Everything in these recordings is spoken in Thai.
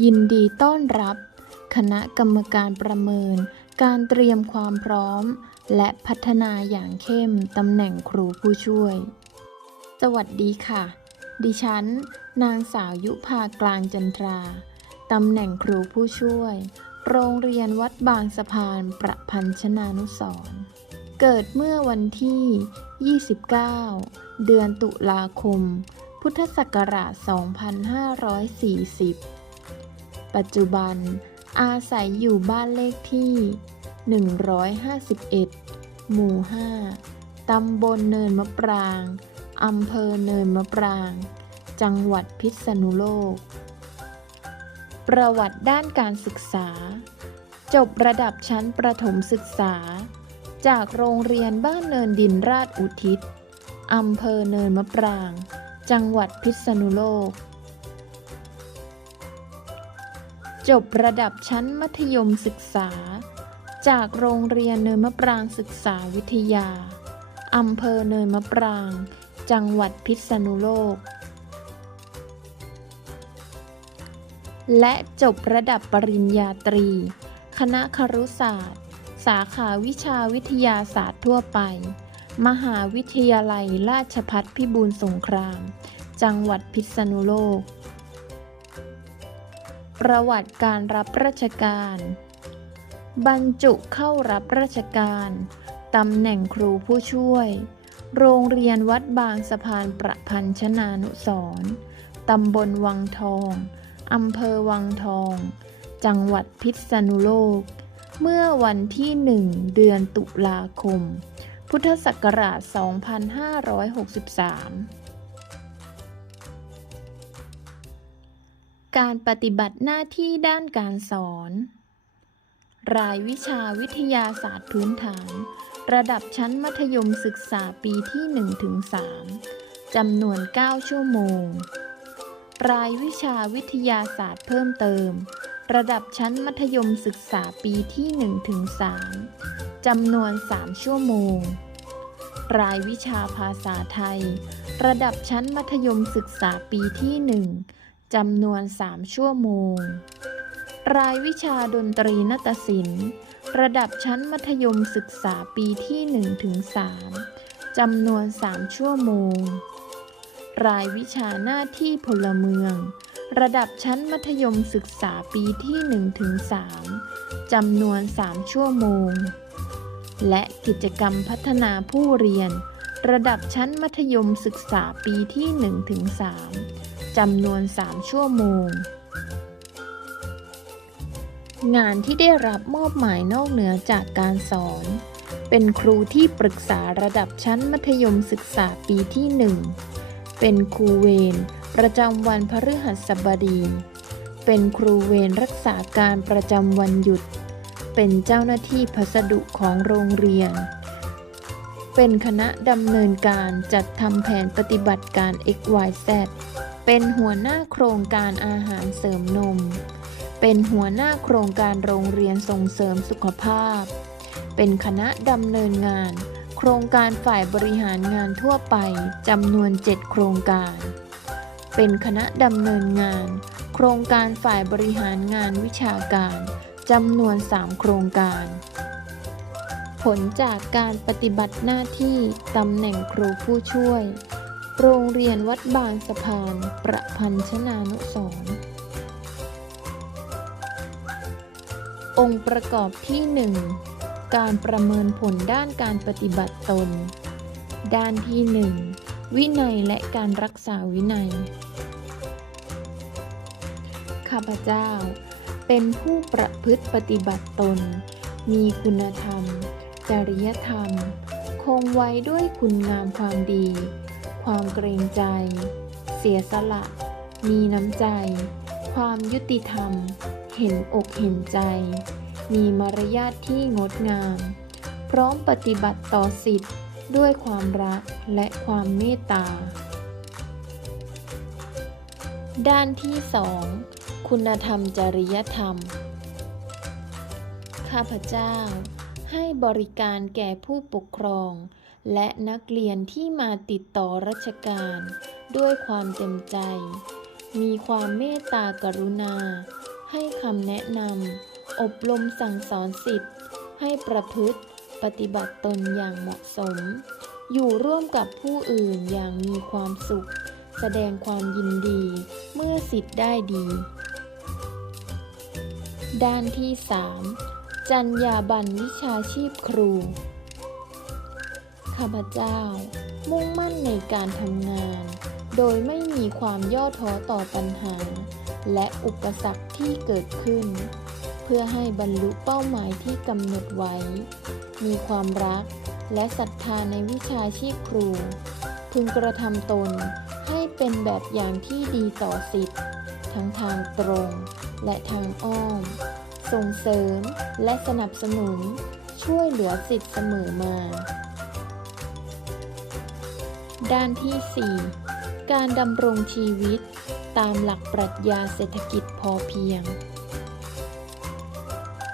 ยินดีต้อนรับ คณะกรรมการประเมิน การเตรียมความพร้อม และพัฒนาอย่างเข้มตำแหน่งครูผู้ช่วย สวัสดีค่ะ ดิฉัน นางสาวยุพากลางจันทรา ตำแหน่งครูผู้ช่วย โรงเรียนวัดบางสะพานประพันชนานุสรเกิดเมื่อวันที่ 29 เดือนตุลาคม พุทธศักราช 2540 ปัจจุบันอาศัยอยู่บ้านเลขที่ 151 หมู่ 5 ตำบลเนินมะปราง อำเภอเนินมะปราง จังหวัดพิษณุโลก ประวัติด้านการศึกษา จบระดับชั้นประถมศึกษา จากโรงเรียนบ้านเนินดินราชอุทิศ อำเภอเนินมะปราง จังหวัดพิษณุโลก จบระดับชั้นมัธยมศึกษา จากโรงเรียนเนินมะปรางศึกษาวิทยา อำเภอเนินมะปราง จังหวัดพิษณุโลก และจบระดับปริญญาตรี คณะครุศาสตร์ สาขาวิชาวิทยาศาสตร์ทั่วไป มหาวิทยาลัยราชภัฏพิบูลสงคราม จังหวัดพิษณุโลก ประวัติการรับราชการ บรรจุเข้ารับราชการตำแหน่งครูผู้ช่วย โรงเรียนวัดบางสะพานประพันชนานุสร์ตำบลวังทองอำเภอวังทอง จังหวัดพิษณุโลก เมื่อวันที่หนึ่งเดือนตุลาคม พุทธศักราช 2563 การปฏิบัติหน้าที่ด้านการสอน รายวิชาวิทยาศาสตร์พื้นฐาน ระดับชั้นมัธยมศึกษาปีที่ 1-3 จำนวน 9 ชั่วโมง รายวิชาวิทยาศาสตร์เพิ่มเติม ระดับชั้นมัธยมศึกษาปีที่ 1-3 จำนวน 3 ชั่วโมง รายวิชาภาษาไทย ระดับชั้นมัธยมศึกษาปีที่ 1 จำนวน 3 ชั่วโมง รายวิชาดนตรีนาฏศิลป์ ระดับชั้นมัธยมศึกษาปีที่ 1-3 จำนวน 3 ชั่วโมง รายวิชาหน้าที่พลเมือง ระดับชั้นมัธยมศึกษาปีที่ 1-3 จำนวน 3 ชั่วโมง และกิจกรรมพัฒนาผู้เรียน ระดับชั้นมัธยมศึกษาปีที่ 1-3 จำนวน 3 ชั่วโมง งานที่ได้รับมอบหมายนอกเหนือจากการสอน เป็นครูที่ปรึกษาระดับชั้นมัธยมศึกษาปีที่ 1 เป็นครูเวรประจำวันพฤหัสบดี เป็นครูเวรรักษาการประจำวันหยุด เป็นเจ้าหน้าที่พัสดุของโรงเรียน เป็นคณะดำเนินการจัดทำแผนปฏิบัติการ XYZ เป็นหัวหน้าโครงการอาหารเสริมนม เป็นหัวหน้าโครงการโรงเรียนส่งเสริมสุขภาพ เป็นคณะดำเนินงาน โครงการฝ่ายบริหารงานทั่วไปจำนวน 7 โครงการ เป็นคณะดำเนินงาน โครงการฝ่ายบริหารงานวิชาการจำนวน 3 โครงการ ผลจากการปฏิบัติหน้าที่ตำแหน่งครูผู้ช่วย โรงเรียนวัดบางสะพาน ประพันชนานุสรณ์องค์ประกอบที่ 1 การประเมินผลด้านการปฏิบัติตน ด้านที่ 1 วินัยและการรักษาวินัย ข้าพเจ้า เป็นผู้ประพฤติปฏิบัติตน มีคุณธรรม จริยธรรม คงไว้ด้วยคุณงามความดี ความเกรงใจ เสียสละ มีน้ำใจ ความยุติธรรม เห็นอกเห็นใจ มีมารยาทที่งดงาม พร้อมปฏิบัติต่อสิทธิ์ด้วยความรักและความเมตตา ด้านที่สองคุณธรรมจริยธรรม ข้าพเจ้า ให้บริการแก่ผู้ปกครอง และนักเรียนที่มาติดต่อราชการ ด้วยความเต็มใจ มีความเมตตากรุณา ให้คำแนะนำอบรมสั่งสอนสิทธิ์ ให้ประพฤติปฏิบัติตนอย่างเหมาะสม อยู่ร่วมกับผู้อื่นอย่างมีความสุข แสดงความยินดี เมื่อสิทธิ์ได้ดี ด้านที่ 3 จัญญาบันวิชาชีพครู ข้าพเจ้า มุ่งมั่นในการทำงาน โดยไม่มีความย่อท้อต่อปัญหา และอุปสรรคที่เกิดขึ้น เพื่อให้บรรลุเป้าหมายที่กำหนดไว้ มีความรักและศรัทธาในวิชาชีพครู พึงกระทำตนให้เป็นแบบอย่างที่ดีต่อสิทธิ์ทั้งทางตรงและทางอ้อม ส่งเสริมและสนับสนุนช่วยเหลือสิทธิ์เสมอมา ด้านที่ 4 การดำรงชีวิตตามหลักปรัชญาเศรษฐกิจพอเพียง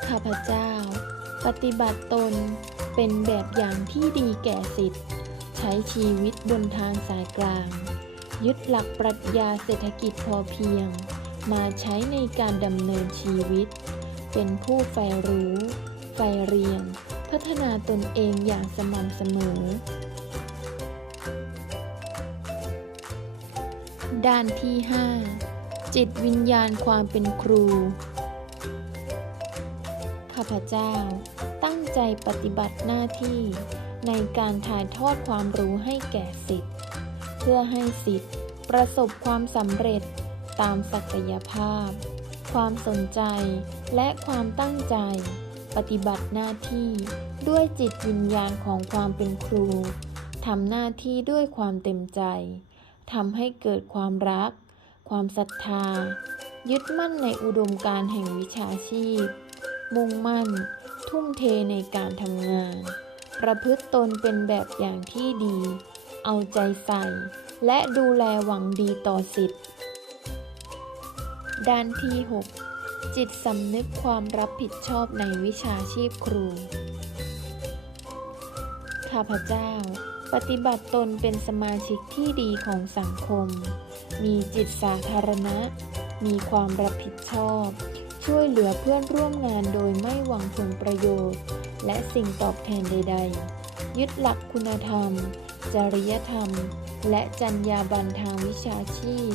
ข้าพเจ้า ปฏิบัติตนเป็นแบบอย่างที่ดีแก่สิทธิ์ ใช้ชีวิตบนทางสายกลาง ยึดหลักปรัชญาเศรษฐกิจพอเพียง มาใช้ในการดำเนินชีวิต เป็นผู้ใฝ่รู้ใฝ่เรียน พัฒนาตนเองอย่างสม่ำเสมอ ด้านที่ 5 จิตวิญญาณความเป็นครู ข้าพเจ้า ตั้งใจปฏิบัติหน้าที่ในการถ่ายทอดความรู้ให้แก่สิทธิ์เพื่อให้สิทธิ์ประสบความสำเร็จตามศักยภาพ ความสนใจ และความตั้งใจ ปฏิบัติหน้าที่ด้วยจิตวิญญาณของความเป็นครู ทำหน้าที่ด้วยความเต็มใจทำให้เกิดความรัก ความศรัทธา ยึดมั่นในอุดมการแห่งวิชาชีพ มุ่งมั่น ทุ่มเทในการทำงาน ประพฤติตนเป็นแบบอย่างที่ดี เอาใจใส่ และดูแลหวังดีต่อสิทธิ์ ด้านที่ 6 จิตสำนึกความรับผิดชอบในวิชาชีพครู ข้าพเจ้า ปฏิบัติตนเป็นสมาชิกที่ดีของสังคม มีจิตสาธารณะ มีความรับผิดชอบ ช่วยเหลือเพื่อนร่วมงานโดยไม่หวังผลประโยชน์ และสิ่งตอบแทนใด ๆ ยึดหลักคุณธรรม จริยธรรม และจรรยาบรรณทางวิชาชีพ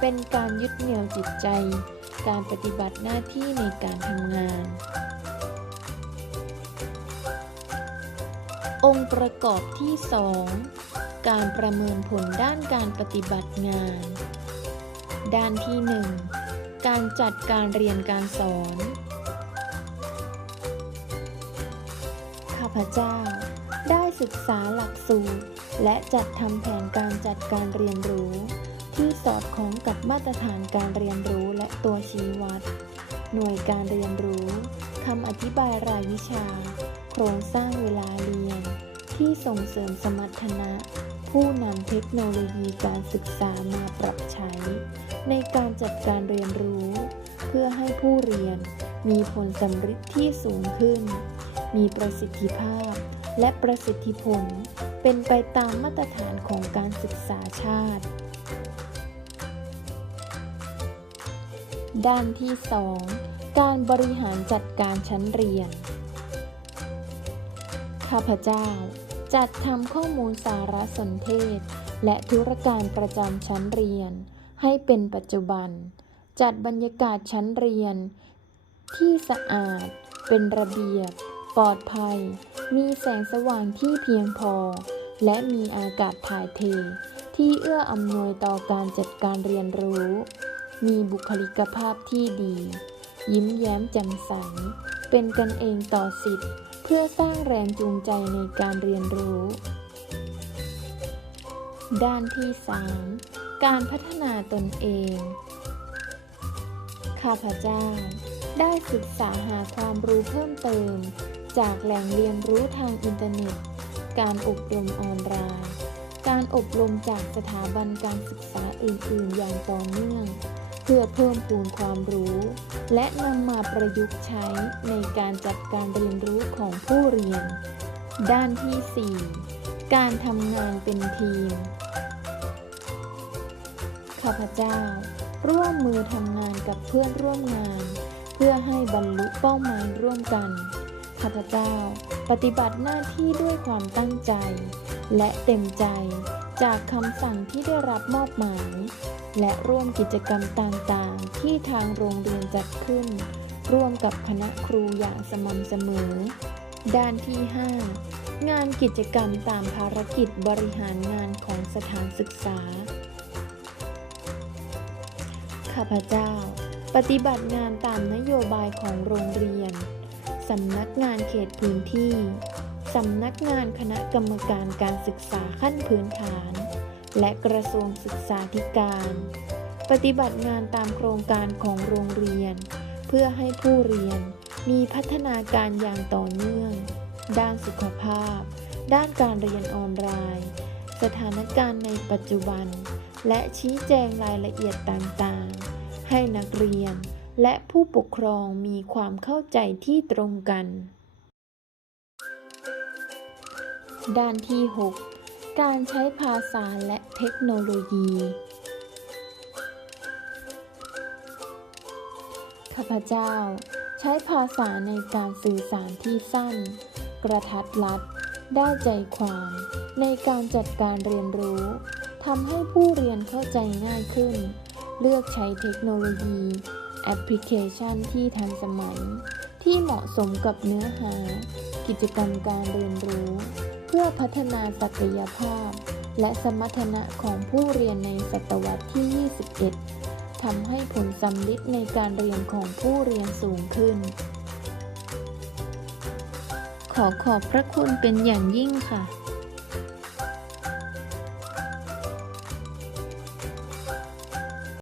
เป็นการยึดเหนี่ยวจิตใจ การปฏิบัติหน้าที่ในการทำงาน องค์ประกอบที่ 2 การประเมินผลด้านการปฏิบัติงาน ด้านที่ 1 การจัดการเรียนการสอน ข้าพเจ้าได้ศึกษาหลักสูตร และจัดทำแผนการจัดการเรียนรู้ ที่สอดคล้องกับมาตรฐานการเรียนรู้และตัวชี้วัด หน่วยการเรียนรู้คำอธิบายรายวิชา โครงสร้างเวลาเรียน ที่ส่งเสริมสมรรถนะ ผู้นำเทคโนโลยีการศึกษามาปรับใช้ ในการจัดการเรียนรู้ เพื่อให้ผู้เรียนมีผลสำเร็จที่สูงขึ้น มีประสิทธิภาพ และประสิทธิผล เป็นไปตามมาตรฐานของการศึกษาชาติ ด้านที่ 2 การบริหารจัดการชั้นเรียน ข้าพเจ้า จัดทำข้อมูลสารสนเทศ และธุรการประจำชั้นเรียน ให้เป็นปัจจุบัน จัดบรรยากาศชั้นเรียน ที่สะอาด เป็นระเบียบ ปลอดภัย มีแสงสว่างที่เพียงพอ และมีอากาศถ่ายเท ที่เอื้ออำนวยต่อการจัดการเรียนรู้ มีบุคลิกภาพที่ดี ยิ้มแย้มแจ่มใส เป็นกันเองต่อสิทธิ์ เพื่อสร้างแรงจูงใจในการเรียนรู้ ด้านที่ 3 การพัฒนาตนเอง ข้าพเจ้า ได้ศึกษาหาความรู้เพิ่มเติม จากแหล่งเรียนรู้ทางอินเทอร์เน็ต การอบรมออนไลน์การอบรมจากสถาบันการศึกษาอื่น ๆ อย่างต่อเนื่อง เพื่อเพิ่มพูนความรู้ และนำมาประยุกต์ใช้ในการจัดการเรียนรู้ของผู้เรียน ด้านที่ 4 การทำงานเป็นทีม ข้าพเจ้า ร่วมมือทำงานกับเพื่อนร่วมงาน เพื่อให้บรรลุเป้าหมายร่วมกัน ข้าพเจ้า ปฏิบัติหน้าที่ด้วยความตั้งใจ และเต็มใจ จากคำสั่งที่ได้รับมอบหมาย และร่วมกิจกรรมต่างๆ ที่ทางโรงเรียนจัดขึ้น ร่วมกับคณะครูอย่างสม่ำเสมอ ด้านที่ 5 งานกิจกรรมตามภารกิจบริหารงานของสถานศึกษา ข้าพเจ้า ปฏิบัติงานตามนโยบายของโรงเรียน สำนักงานเขตพื้นที่ สำนักงานคณะกรรมการการศึกษาขั้นพื้นฐาน และกระทรวงศึกษาธิการ ปฏิบัติงานตามโครงการของโรงเรียน เพื่อให้ผู้เรียนมีพัฒนาการอย่างต่อเนื่อง ด้านสุขภาพ ด้านการเรียนออนไลน์ สถานการณ์ในปัจจุบัน และชี้แจงรายละเอียดต่างๆ ให้นักเรียนและผู้ปกครองมีความเข้าใจที่ตรงกัน ด้านที่ 6 การใช้ภาษาและเทคโนโลยี ข้าพเจ้าใช้ภาษาในการสื่อสารที่สั้น กระทัดรัด ได้ใจความ ในการจัดการเรียนรู้ทำให้ผู้เรียนเข้าใจง่ายขึ้น เลือกใช้เทคโนโลยี แอปพลิเคชันที่ทันสมัย ที่เหมาะสมกับเนื้อหา กิจกรรมการเรียนรู้ เพื่อพัฒนาศักยภาพ และสมรรถนะของผู้เรียนในศตวรรษที่ 21 ทำให้ผลสำลิดในการเรียนของผู้เรียนสูงขึ้น ขอขอบพระคุณเป็นอย่างยิ่งค่ะ